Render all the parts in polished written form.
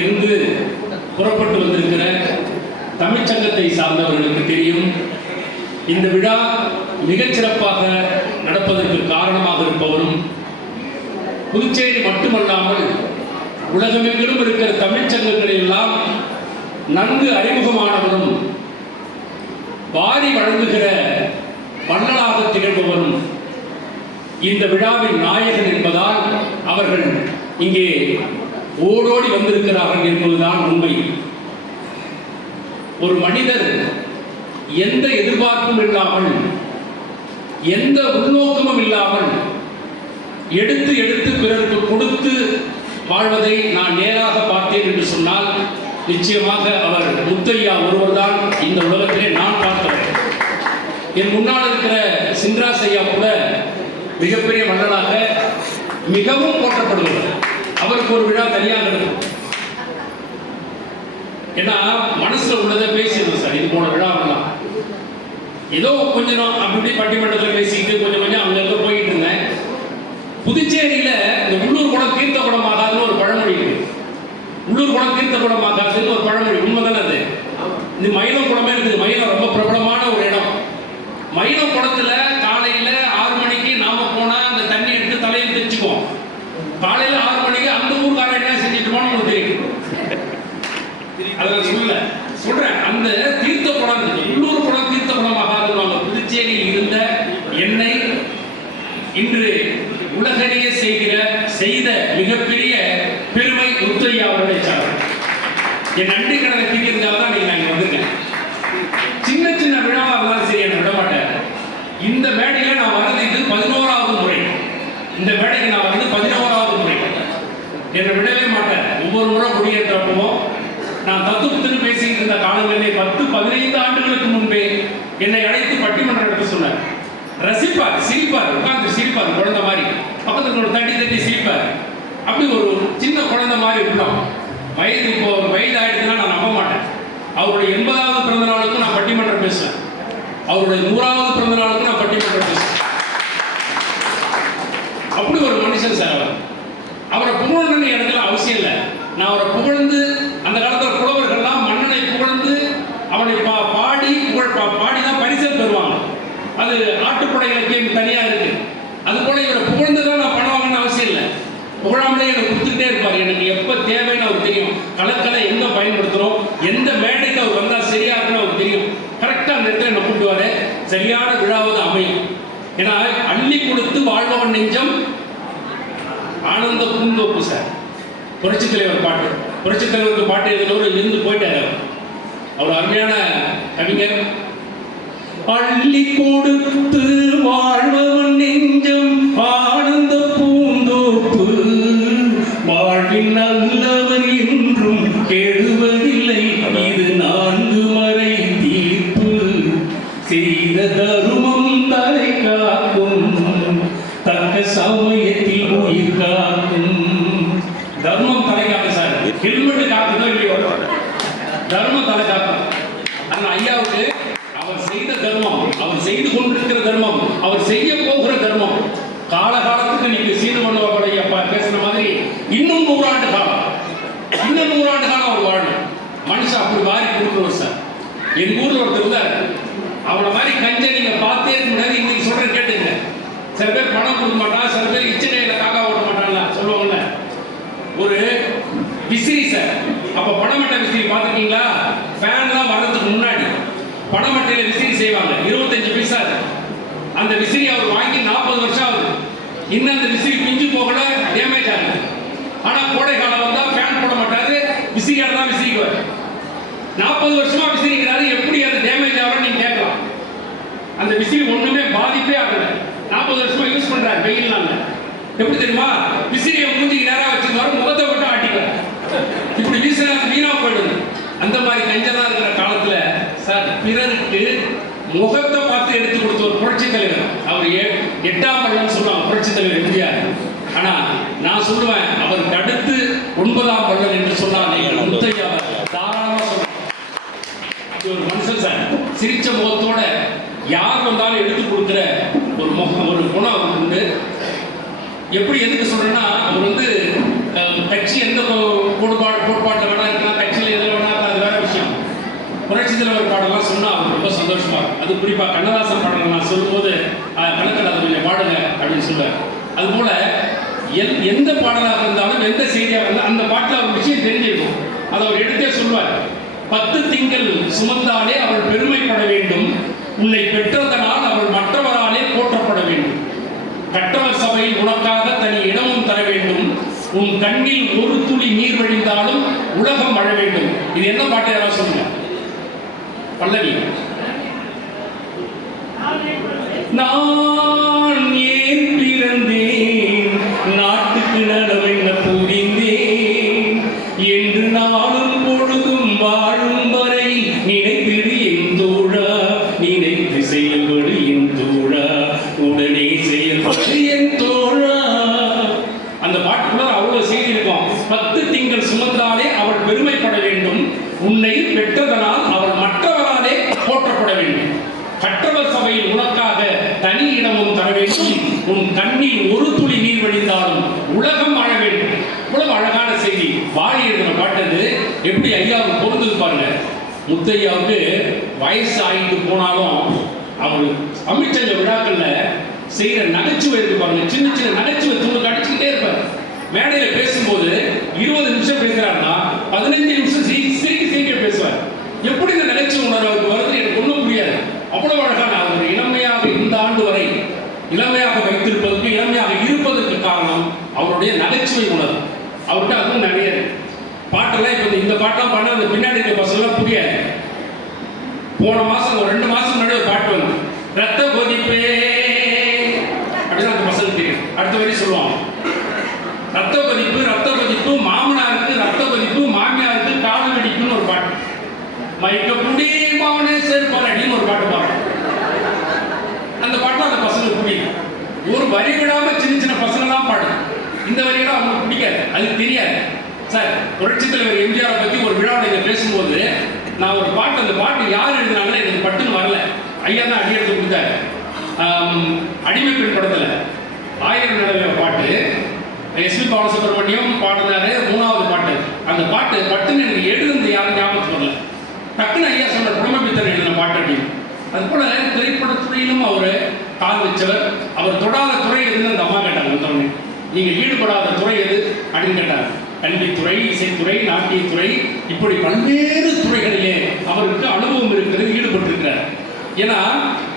இருந்து புறப்பட்டு வந்திருக்கிற தமிழ்ச்சங்கத்தை சார்ந்தவர்களுக்கு தெரியும். இந்த விழா மிகச்சிறப்பாக நடப்பதற்கு காரணமாக இருப்பவரும், புதுச்சேரி மட்டுமல்லாமல் உலகமெங்கிலும் இருக்கிற தமிழ்ச்சங்கங்களில் எல்லாம் நன்கு அறிமுகமானவரும், வாரி வழங்குகிற வள்ளலாக திகழ்பவரும் இந்த விழாவின் நாயகன் என்பதால் அவர்கள் இங்கே ஓடோடி வந்திருக்கிறார்கள் என்பதுதான் உண்மை. ஒரு மனிதர் எந்த எதிர்பார்ப்பும் இல்லாமல், எந்த உள்நோக்கமும் இல்லாமல் எடுத்து எடுத்து பிறருக்கு கொடுத்து வாழ்வதை நான் நேராக பார்த்தேன் என்று சொன்னால் நிச்சயமாக அவர் முத்தையா ஒருவர்தான் இந்த உலகத்திலே நான் பார்த்தேன். என் முன்னால் இருக்கிற சின்ராஸ் ஐயா கூட மிகப்பெரிய வள்ளலாக மிகவும் போற்றப்படுவார். அவருக்கு ஒரு விழா தனியாக இருக்கும். ஏன்னா மனசுல உள்ளதை பேசிடுவோம் சார். இது போன விழாவெல்லாம் ஏதோ கொஞ்சம் அப்படி பட்டிமன்றத்தில் பேசிக்கிட்டு கொஞ்சம் கொஞ்சம் அங்கே போயிட்டு இருந்தேன். புதுச்சேரியில இந்த உள்ளூர் குளம் தீர்த்த குளம் ஆகாதுன்னு ஒரு பழமொழி இருக்கு. உள்ளூர் குளம் தீர்த்த குளம் ஆகாதுன்னு ஒரு பழமொழி உண்மைதானே அது. இந்த மயிலம் குளமே இருக்குது. மயிலம் ரொம்ப பிரபலமான ஒரு இடம். மயிலம் குளத்துல காலையில 6 மணிக்கு நாம போனா அந்த தண்ணி எடுத்து தலையில் தெரிச்சுக்குவோம். காலையில 6 மணிக்கு அந்த ஊர்காரன் என்ன செஞ்சுட்டு போனோம் உங்களுக்கு தெரியும். அதை சொல்றேன். அந்த தீர்த்த குளம், உள்ளூர் குளம் தீர்த்த குளம் ஆகாதுன்னு புதுச்சேரியில் இருந்த என்னை இன்று உலகறிய செய்த மிகப்பெரிய பெருமை முத்தையா அவர்களை சார்ந்தது. என் நன்றி கடனை தீர்க்கிறதுக்காக தான் நீங்க நாங்க வந்திருக்கேன். சின்ன சின்ன விழாவா இருந்தாலும் சரி என்னை விட மாட்டேன். இந்த மேடையில நான் வர்றது இது 11வது முறை. இந்த மேடைக்கு நான் வந்து 11வது முறை. என்னை விடவே மாட்டேன். ஒவ்வொரு முறை குடியேற்றப்பவும் நான் தத்துவத்துன்னு பேசிக்கிட்டு இருந்த காலங்களிலே 10-15 ஆண்டுகளுக்கு முன்பே என்னை அழைத்து பட்டிமன்றம் நடத்த சொன்னார். ரசிப்பார், சிரிப்பார், உட்கார்ந்து சிரிப்பார், குழந்தை மாதிரி பக்கத்துக்கு ஒரு தட்டி சிரிப்பார். அப்படி ஒரு சின்ன குழந்தை மாதிரி இருக்கலாம். வயது இப்போ ஒரு வயது ஆயிடுச்சுன்னா நான் நம்ப மாட்டேன். அவருடைய 80வது பிறந்த நாளுக்கும் நான் பட்டிமன்றம் பேசுவேன். அவருடைய 100வது பிறந்த நாளுக்கும் நான் பட்டிமன்றம் பேசுவேன். அப்படி ஒரு மனுஷன் சார் அவர். அவரை புகழணும்னு எனக்கு அவசியம் இல்லை. நான் அவரை புகழ்ந்து, அந்த காலத்தில் புலவர்கள்லாம் மன்னனை புகழ்ந்து அவனை பாடி தான் பரிசல் தருவாங்க. அது ஆட்டுப்படை இலக்கியம் தனியா இருக்கு. அது போல இவரை புகழ்ந்துதான் நான் பண்ணுவாங்கன்னு அவசியம் இல்லை. புகழாமலே எனக்கு கொடுத்துட்டே இருப்பார். எனக்கு எப்ப தேவைன்னு அவருக்கு தெரியும். கலக்கலை எங்க பயன்படுத்துறோம், எந்த மேடைக்கு அவர் வந்தா சரியா இருக்குன்னு அவருக்கு தெரியும். கரெக்டா அந்த இடத்துல என்ன கூப்பிடுவாரு. சரியான விழாவது அமையும். ஏன்னா அள்ளி கொடுத்து வாழ்பவன் நெஞ்சம் ஆனந்த பூந்தோப்பு சார். புரட்சி தலைவர் பாட்டு. புரட்சி தலைவருக்கு பாட்டு எழுதினவர் இருந்து போயிட்டாரு. அவர் அருமையான கவிஞர். அள்ளி கொடுத்து வாழ்பவன் நெஞ்சம் ஆனந்த பூந்தோப்பு, வாழ்வின் நல்லவர் என்றும் கெடுவதில்லை, இது 4 மறை தீர்ப்பு, செய்த தருமம் தலை காக்கும், தக்க சமயத்தில் உயிர் காக்கும். தர்மம் தலை காக்கும் சார். ஹெல்மெட் காக்குதோ இல்லையோ, தர்மம் தலை காக்கும். அந்த ஐயாவுக்கு அவர் செய்த தர்மம், அவர் செய்து கொண்டிருக்கிற தர்மம், அவர் செய்ய போகிற தர்மம், காலகாலத்துக்கு நீங்க சீது பண்ணுவாங்க பேசுற மாதிரி இன்னும் 100 ஆண்டு காலம், இன்னும் 100 ஆண்டு காலம் அவர் வாழணும். மனுஷன் அப்படி வாரி கொடுக்கணும் சார். எங்க ஊர்ல ஒருத்தர் இருந்தார். அவனை மாதிரி கஞ்ச நீங்க பார்த்தே இருக்க முடியாது. இன்னைக்கு சொல்றேன் கேட்டுங்க. சில பேர் பணம் கொடுக்க மாட்டான், சில பேர் இச்சனையில காக்கா ஓட்ட மாட்டான்ல சொல்லுவாங்கல்ல. ஒரு விசிறி சார். அப்ப பணமட்டை விசிறி பார்த்துருக்கீங்களா? ஃபேன்லாம் வர்றதுக்கு முன்னாடி பணமட்டையில விசிறி செய்வாங்க. 25 பைசா. அந்த விசிறி அவர் வாங்கி 40 வருஷம் ஆகுது. இன்னும் அந்த விசிறி பிஞ்சு போகல, டேமேஜ் ஆகுது. ஆனா கோடை காலம் வந்தா ஃபேன் போட மாட்டாரு, விசிறியால தான் விசிறிக்குவார். 40 வருஷமா விசிறிக்கிறாரு. எப்படி அது டேமேஜ் ஆகும் நீங்க கேட்கலாம். அந்த விசிறி ஒண்ணுமே பாதிப்பே ஆகல. 40 வருஷமா யூஸ் பண்றாரு. வெயில் நாள்ல எப்படி தெரியுமா? விசிறியை மூஞ்சிக்கு நேரா வச்சுக்குவாரு, முகத்தை மட்டும் ஆட்டிக்குவார். இப்படி வீசினா வீணா போயிடுது. அந்த மாதிரி கஞ்சனா இருக்கிற காலத்துல சார் பிறருக்கு முகத்தை பார்த்து எடுத்து கொடுத்த ஒரு புரட்சி தலைவர். அவர் 8ஆம் பள்ளம் சொல்லுவாங்க புரட்சி தலைவர் எம்ஜிஆர். ஆனா நான் சொல்லுவேன் அவருக்கு அடுத்து 9ஆம் பள்ளம் என்று சொன்னால் நீங்கள் முத்தையா தாராளமா சொல்லுவேன். அது ஒரு மனுஷன் சார். சிரிச்ச முகத்தோட யார் வந்தாலும் எடுத்து கொடுக்குற ஒரு முகம், ஒரு குணம் அவருக்கு உண்டு. எப்படி எதுக்கு சொல்றேன்னா அவர் கட்சி எந்த கோட்பாட்டில் ஆண்டவர் பாடலாம் சொன்னா அவர் ரொம்ப சந்தோஷமா இருக்கும். அது குறிப்பா கண்ணதாசன் பாடல் நான் சொல்லும்போது கணக்கில் அதை கொஞ்சம் பாடுங்க அப்படின்னு சொல்லுவார். அதுபோல எந்த பாடலாக இருந்தாலும் எந்த செய்தியாக இருந்தாலும் அந்த பாட்டில் அவர் விஷயம் தெரிஞ்சிருக்கும். அதை அவர் எடுத்தே சொல்வார். 10 திங்கள் சுமந்தாலே அவள் பெருமைப்பட வேண்டும், உன்னை பெற்றதனால் அவள் மற்றவராலே போற்றப்பட வேண்டும், கற்றவர் சபையில் உனக்காக தனி இடமும் தர வேண்டும், உன் கண்ணில் ஒரு துளி நீர் வழிந்தாலும் உலகம் வாழ வேண்டும். இது என்ன பாட்டு யாராவது சொல்லுங்க. பல்லவி. நான் ஏன் பிறந்தேன், நாட்டுக்கு நலம் என்ன புரிந்தேன் என்று நாளும் பொழுதும் வாழும் வரை நினைத்திடு என் தோழா, நினைத்து செயல்படு என் தோழா, உடனே செயல்படு என் தோழா. அந்த பாட்டுக்குள்ள அவ்வளவு செய்தி இருக்கும். 10 திங்கள் சுமந்தாலே அவள் பெருமைப்பட வேண்டும், உன்னை பெற்றதனால் அவள் மற்றவராலே போற்றப்பட வேண்டும், கற்றவர் சபையில் உனக்காக தனி இடமும் தர வேண்டும், உன் கண்ணில் ஒரு துளி நீர் வழிந்தாலும் உலகம் வாழ வேண்டும். இவ்வளவு அழகான செய்தி. வாழி எழுதின பாட்டு எப்படி ஐயாவுக்கு பொருந்தது பாருங்க. முத்தையாவுக்கு வயசு ஆகிட்டு போனாலும் அவர் அமைச்சங்க விழாக்கள்ல செய்யற நகைச்சுவை இருக்கு பாருங்க. சின்ன சின்ன நகைச்சுவை துணுக்கு அடிச்சுக்கிட்டே இருப்பார். மேடையில பேசும்போது 20 நிமிஷம் பேசுறாருன்னா 15 நிமிஷம் சிரிக்க பேசுவார். எப்படி இந்த நகைச்சுவை உணர்வு அவருக்கு வருது எனக்கு ஒன்றும் புரியாது. அவ்வளவு அழகான அவர் இளமையாக இந்த ஆண்டு வரை இளமையாக வைத்திருப்பதற்கு, இளமையாக இருப்பதற்கு காரணம் அவருடைய நகைச்சுவை உணர்வு. அவர்கிட்ட அதுவும் நிறைய பாட்டெல்லாம் இப்போ இந்த பாட்டெல்லாம் பண்ண அந்த பின்னாடி இருக்க பசங்களாம் புரியாது. போன மாசம் ஒரு 2 மாசம் முன்னாடி ஒரு பாட்டு வந்து ரத்த கொதிப்பே அப்படின்னு அந்த பசங்க தெரியும். அடுத்த வரை சொல்லுவாங்க ரத்த கொதிப்பு மாமனாருக்கு ரத்த கொதிப்பு, மாமியாருக்கு காவல் வெடிப்புன்னு ஒரு பாட்டு. மைக்க புடி மாவனே சேர்ப்பார் அப்படின்னு ஒரு பாட்டு பாடுறோம். அந்த பாட்டு அந்த பசங்களுக்கு பிடிக்கும். ஒரு வரி விடாம சின்ன சின்ன பசங்கள்லாம் பாடும். இந்த வரியெல்லாம் அவங்களுக்கு பிடிக்காது, அது தெரியாது. சார் புரட்சி தலைவர் எம்ஜிஆரை பற்றி ஒரு விழாவில் இங்கே பேசும்போது நான் ஒரு பாட்டு, அந்த பாட்டு யார் எழுதினாங்கன்னா எனக்கு பட்டுன்னு வரல. ஐயா தான் அடி எடுத்து கொடுத்தாரு. அடிமை பெண் படத்தில் 1000 நடவை பாட்டு எஸ்பி பாலசுப்ரமணியம் பாடினாரு. 3வது பாட்டு. அந்த பாட்டு பட்டுன்னு எனக்கு எழுதுனது யாரும் ஞாபகத்துக்கு வரல. டக்குன்னு ஐயா சொன்ன பிரம்மபித்தன் எழுதின பாட்டு அப்படின்னு. அது போல திரைப்படத்துறையிலும் அவர் கால் வச்சவர். அவர் தொடாத துறை எதுன்னு அந்த அம்மா கேட்டாங்க. வந்தவொடனே நீங்கள் ஈடுபடாத துறை எது அப்படின்னு கேட்டாங்க. கல்வித்துறை, இசைத்துறை, நாட்டியத்துறை, இப்படி பல்வேறு துறைகளிலே அவருக்கு அனுபவம் இருக்கிறது, ஈடுபட்டிருக்கிறார். ஏன்னா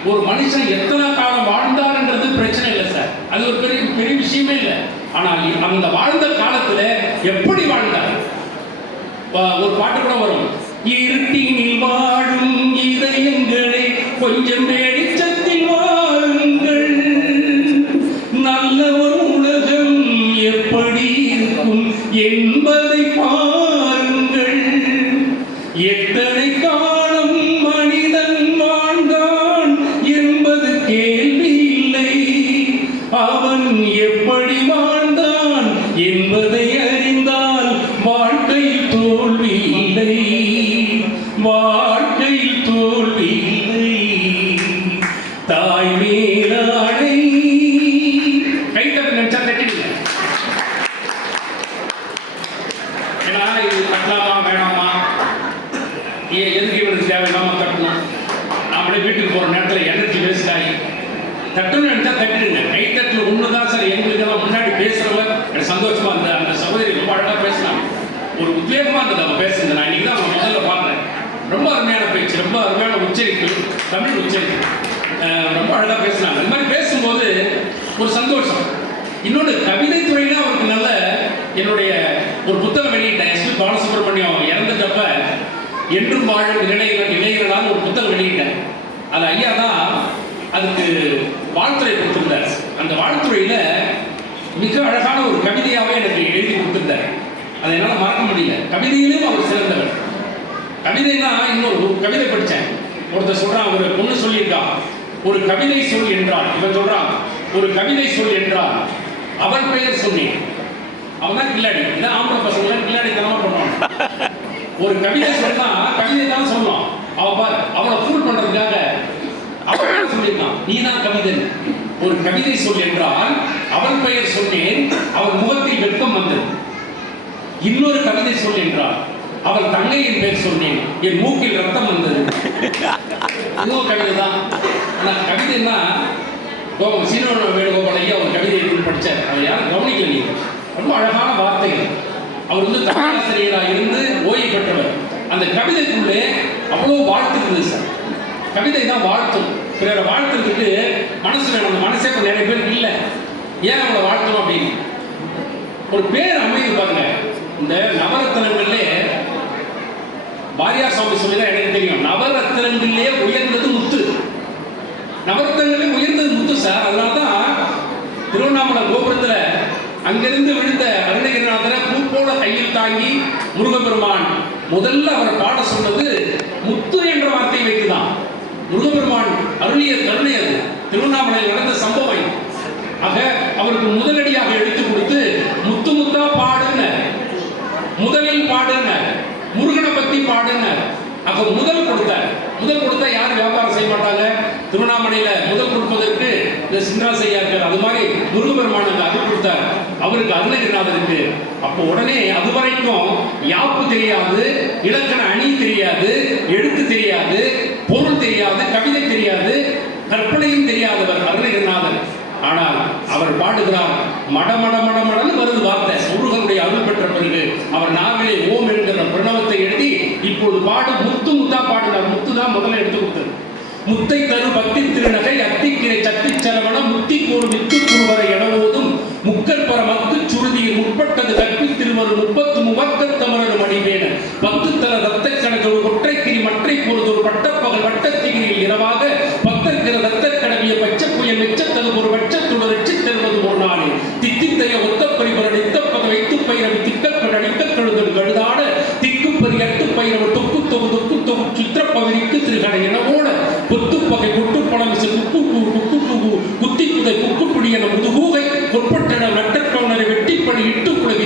ஒரு மனுஷன் எத்தனை காலம் வாழ்ந்தார்ன்றது பிரச்சனை இல்லை சார், அது ஒரு பெரிய விஷயமே இல்லை. ஆனால் அந்த வாழ்ந்த காலத்துல எப்படி வாழ்ந்தார்? ஒரு பாட்டு கூட வரும், இருட்டினில் வாழும் இதயங்களே கொஞ்சம் வெளிச்சத்தில் வாழுங்கள், நல்ல ஒரு உலகம் எப்படி இருக்கும் என்பதை பாருங்கள், எத்தனை காலம் மனிதன் வாழ்ந்தான் என்பது கேள்வி இல்லை, அவன் எப்படி வாழ்ந்தான் என்பதை அறிந்தால் வாழ்க்கையில் தோல்வி இல்லை, வாழ்க்கையில் தோல்வி இல்லை. தாய் மேலாடை கைத்தட்டு நினைச்சா தட்டிடுங்க. ஏன்னா இது கட்டலாமா வேணாமா, எதுக்கு இவனுக்கு தேவையில்லாம கட்டணும், நம்மளே வீட்டுக்கு போற நேரத்தில் எனர்ஜி வேஸ்ட் ஆகி தட்டுன்னு நினைச்சா தட்டிடுங்க. கைத்தட்டில் ஒண்ணுதான் சார். எங்களுக்கு எல்லாம் முன்னாடி பேசுறவர் எனக்கு சந்தோஷமா இருந்தது. அந்த சகோதரி ரொம்ப அழகா பேசினாங்க, ஒரு உத்வேகமா இருந்தது அவங்க பேசுறது. நான் இன்னைக்கு தான் அவங்க முதல்ல பாக்குறேன். ரொம்ப அருமையான பேச்சு, ரொம்ப அருமையான உச்சரிப்பு, தமிழ் உச்சரிப்பு, ரொம்ப அழகா பேசினாங்க. இந்த மாதிரி பேசும்போது ஒரு சந்தோஷம். இன்னொன்று கவிதை துறையில அவருக்கு நல்ல, என்னுடைய ஒரு புத்தகம் வெளியிட்டேன். எஸ்பி பாலசுப்ரமணியம் இறந்துட்டப்ப என்றும் வாழும் இளைஞர்களால் ஒரு புத்தகம் வெளியிட்டேன். அது ஐயா தான் அதுக்கு வாழ்த்துறை கொடுத்திருந்தார். அந்த வாழ்த்துறையில மிக அழகான ஒரு கவிதையாவே எனக்கு எழுதி கொடுத்திருந்தார். அதை என்னால் மறக்க முடியல. கவிதையிலும் அவர் சிறந்தவர். கவிதைனா இன்னொரு கவிதை படித்தேன். ஒருத்தர் சொல்றான், ஒரு பொண்ணு சொல்லியிருக்கான், ஒரு கவிதை சொல் என்றால், இவன் சொல்றான், ஒரு கவிதை சொல் என்றால் அவன் பெயர் சொன்னேன். அவன் தான் கில்லாடி. இதான் ஆம்பளை பசங்களாம் கில்லாடி தனமா பண்ணுவான். ஒரு கவிதை சொன்னா கவிதை தான் சொல்லலாம். அவளை ஃபூல் பண்றதுக்காக அவன் சொல்லியிருக்கான், நீ தான் கவிதை. ஒரு கவிதை சொல் என்றால் அவன் பெயர் சொன்னேன், அவன் முகத்தில் வெட்கம் வந்தது. இன்னொரு கவிதை சொல் என்றால் அவள் தங்கையின் பேர் சொன்னேன், என் மூக்கில் ரத்தம் வந்தது. இன்னும் கவிதை தான். ஆனால் கவிதைன்னா சீனோட வேணுகோபால் ஐயா ஒரு கவிதை எழுதி படித்தார். அதை யாரும் கவனிக்கலையே. ரொம்ப அழகான வார்த்தைகள். அவர் வந்து தமிழாசிரியராக இருந்து ஓய்வு பெற்றவர். அந்த கவிதைக்குள்ளே அவ்வளோ வாழ்த்து இருக்குது சார். கவிதை தான் வாழ்த்தும். பிறரை வாழ்த்துறதுக்கு மனசு வேணும். அந்த மனசே இப்போ நிறைய பேருக்கு இல்லை. ஏன் அவங்கள வாழ்த்தணும் அப்படின்னு ஒரு பேர் அமைதி பாருங்க. இந்த நவரத்னங்களே பாரியார் சுவாமி சொல்லிதான் எனக்கு தெரியும். நவரத்னங்களே உயர்ந்தது முத்து. நவரத்னங்களே உயர்ந்தது முத்து சார். அதனால தான் திருவண்ணாமலை கோபுரத்தில் அங்கிருந்து விழுந்த அருணகிரிநாதரை பூ போல கையில் தாங்கி முருகப்பெருமான் முதல்ல அவரை பாட சொன்னது முத்து என்ற வார்த்தையை வைத்துதான். முருகப்பெருமான் அருளிய கருணை அது. திருவண்ணாமலையில் நடந்த சம்பவம். ஆக அவருக்கு முதலடியாக எடுத்து கொடுத்து முத்து முத்தா பாடுங்க, முதலில் பாடுங்க, முருகனை பத்தி பாடுங்க. அப்ப முதல் கொடுத்தா யாரும் வியாபாரம் செய்ய மாட்டாங்க. திருவண்ணாமலையில முதல் கொடுப்பதற்கு இந்த சிந்தராசையா இருக்கார். அது மாதிரி முருகப்பெருமானுக்கு அது கொடுத்தார். அவருக்கு அருணகிரிநாதருக்கு. அப்போ உடனே அது வரைக்கும் யாப்பு தெரியாது, இலக்கண அணி தெரியாது, எழுத்து தெரியாது, பொருள் தெரியாது, கவிதை தெரியாது, கற்பனையும் தெரியாதவர் அருணகிரிநாதர். ஆனால் அவர் பாடுகிறார். மடமடன்னு வருது வார்த்தை. முருகனுடைய அருள் பெற்ற பிறகு அவர் நாவிலே ஓம் என்கிற பிரணவத்தை எழுதி இப்போது பாடு முத்து முத்தா பாடுகிறார். முத்து தான் முதல்ல எடுத்து கொடுத்தது. முத்தை தரு பக்தி திருநகை அத்திக்கிரை சத்தி சரவணம் முத்தி கூறு வித்து கூறுவரை எனவோதும் முக்கற்பர மக்கு சுருதியில் முற்பட்டது கற்பி திருவரு 30 முவக்கத்தமரர் மணிவேன பத்து தல ரத்த கணக்கு ஒற்றைக்கிரி மற்றை பொழுது ஒரு பட்டப்பகல் வட்டத்திகிரியில் இரவாக பத்தற்கிற ரத்த கடவிய பச்சை புயல் மெச்சத்தது ஒரு வச்சத்துடன் எச்சி தருவது ஒரு நாளே தித்தித்தைய ஒத்தப்பரிபுர நித்தப்பத வைத்து பயிரவி திட்டக்கட அடித்தக்கழுதல் கழுதாட திக்குப்பறி அட்டு பயிரவ தொக்கு தொகு சித்திரப்பகுதிக்கு திருகடை எனவோட கொத்துப்பகை கொட்டுப்பழமிசு குத்தி புதை குக்குப்பிடி என முதுகூகை கொற்பட்டன நட்டக்கோணரை வெட்டிப்படி இட்டுக்குலை